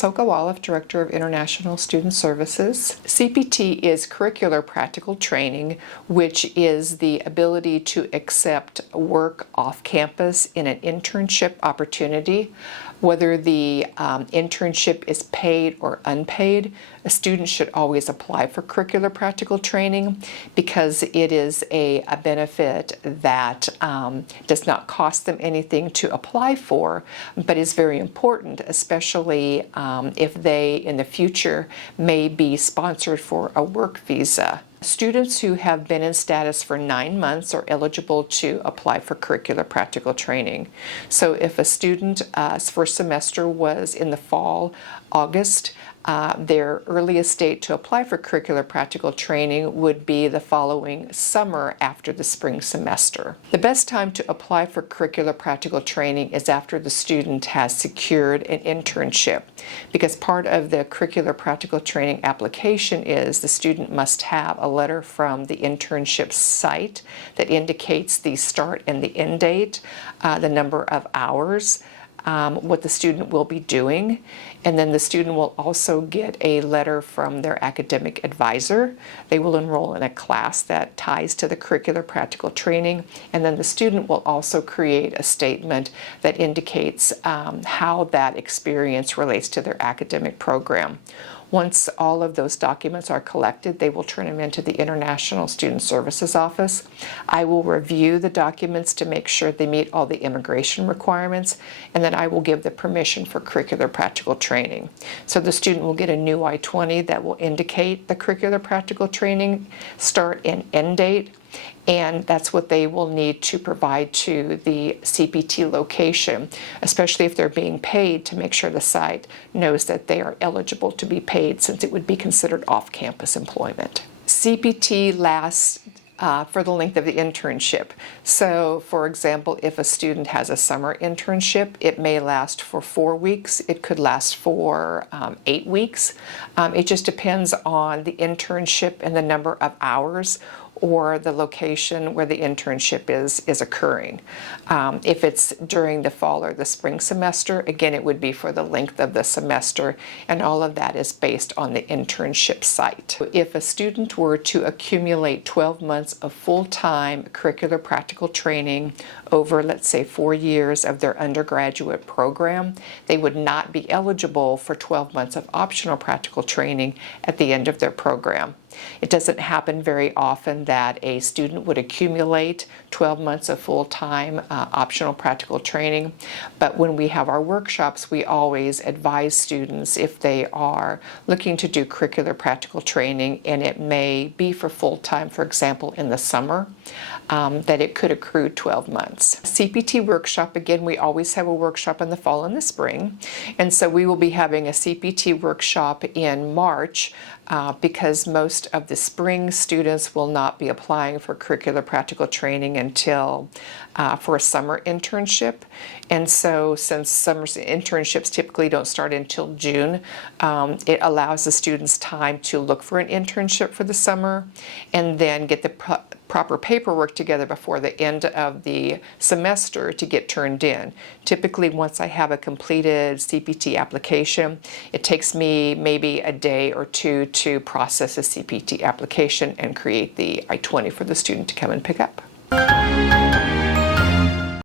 Sokowaloff, Director of International Student Services. CPT is Curricular Practical Training, which is the ability to accept work off campus in an internship opportunity. Whether the internship is paid or unpaid, a student should always apply for curricular practical training because it is a benefit that does not cost them anything to apply for, but is very important, especially if they in the future may be sponsored for a work visa. Students who have been in status for 9 months are eligible to apply for curricular practical training. So if a student's first semester was in the fall, August, their earliest date to apply for curricular practical training would be the following summer after the spring semester. The best time to apply for curricular practical training is after the student has secured an internship, because part of the curricular practical training application is the student must have a letter from the internship site that indicates the start and the end date, the number of hours, what the student will be doing, and then the student will also get a letter from their academic advisor. They will enroll in a class that ties to the curricular practical training, and then the student will also create a statement that indicates how that experience relates to their academic program. Once all of those documents are collected, they will turn them into the International Student Services Office. I will review the documents to make sure they meet all the immigration requirements, and then I will give the permission for curricular practical training. So the student will get a new I-20 that will indicate the curricular practical training start and end date, and that's what they will need to provide to the CPT location, especially if they're being paid, to make sure the site knows that they are eligible to be paid, since it would be considered off-campus employment. CPT lasts for the length of the internship. So, for example, if a student has a summer internship, it may last for 4 weeks. It could last for 8 weeks. It just depends on the internship and the number of hours or the location where the internship is occurring. If it's during the fall or the spring semester, again, it would be for the length of the semester, and all of that is based on the internship site. If a student were to accumulate 12 months of full-time curricular practical training over, let's say, 4 years of their undergraduate program, they would not be eligible for 12 months of optional practical training at the end of their program. It doesn't happen very often that a student would accumulate 12 months of full-time optional practical training, but when we have our workshops, we always advise students, if they are looking to do curricular practical training and it may be for full-time, for example, in the summer, that it could accrue 12 months. CPT workshop, again, we always have a workshop in the fall and the spring, and so we will be having a CPT workshop in March because most of the spring students will not be applying for curricular practical training until for a summer internship. And so, since summer internships typically don't start until June, it allows the students time to look for an internship for the summer and then get the proper paperwork together before the end of the semester to get turned in. Typically, once I have a completed CPT application, it takes me maybe a day or two to process a CPT application and create the I-20 for the student to come and pick up.